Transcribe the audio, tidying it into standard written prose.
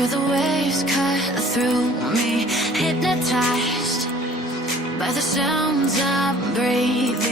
Feel the waves cut through me, hypnotized by the sounds I'm breathing.